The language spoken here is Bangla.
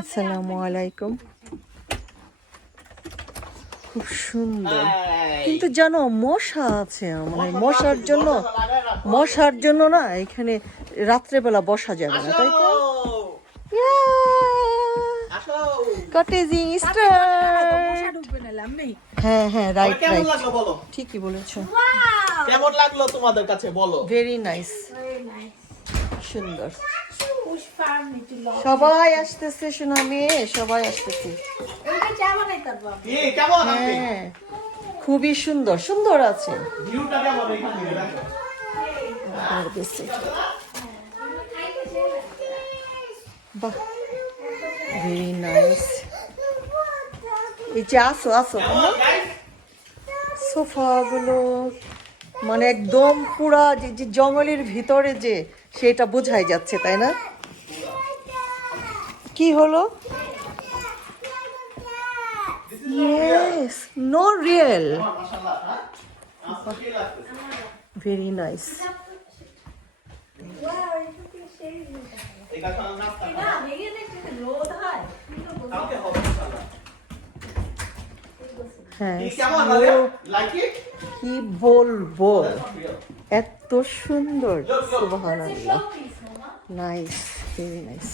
আসসালামু আলাইকুম। খুব সুন্দর, কিন্তু জানো মশা আছে, মানে মশার জন্য না এখানে রাত্রেবেলা বসা যাবে না, তাই তো? কটেজিং স্টার্ট। হ্যাঁ হ্যাঁ, রাইট রাইট, ঠিকই বলেছো। কেমন লাগলো তোমাদের কাছে বলো? ভেরি নাইস, সুন্দর। সবাই আসতেছে, শোনা মেয়ে, সবাই আসতেছে। হ্যাঁ, খুবই সুন্দর সুন্দর আছে। ভিউটা কেমন এখান থেকে দেখো? বাহ, ভেরি নাইস। এই যে আসো আসো, সোফাগুলো মানে একদম পুরা যে জঙ্গলের ভিতরে যে সেটা বোঝাই যাচ্ছে, তাই না? কি হলো? Yes, no real, very nice. হ্যাঁ, কি বলবো, এত সুন্দর, সুবহানাল্লাহ, নাইস, ভেরি নাইস।